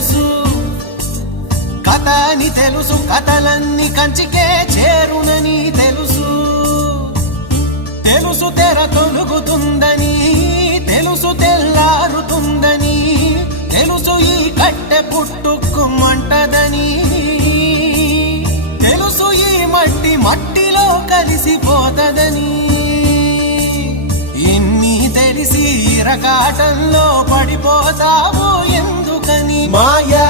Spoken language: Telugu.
తెలుసు, కథ అని తెలుసు, కథలన్నీ కంచికే చేరునని తెలుసు. తెలుసు తెర తొలుగుతుందని, తెలుసు తెల్లారుతుందని, తెలుసు ఈ కట్టె పుట్టుకుమంటదని, తెలుసు ఈ మట్టి మట్టిలో కలిసిపోతదని. ఇన్ని తెలిసి ఇరకాటంలో పడిపోతావు ఎందుకని? మాయా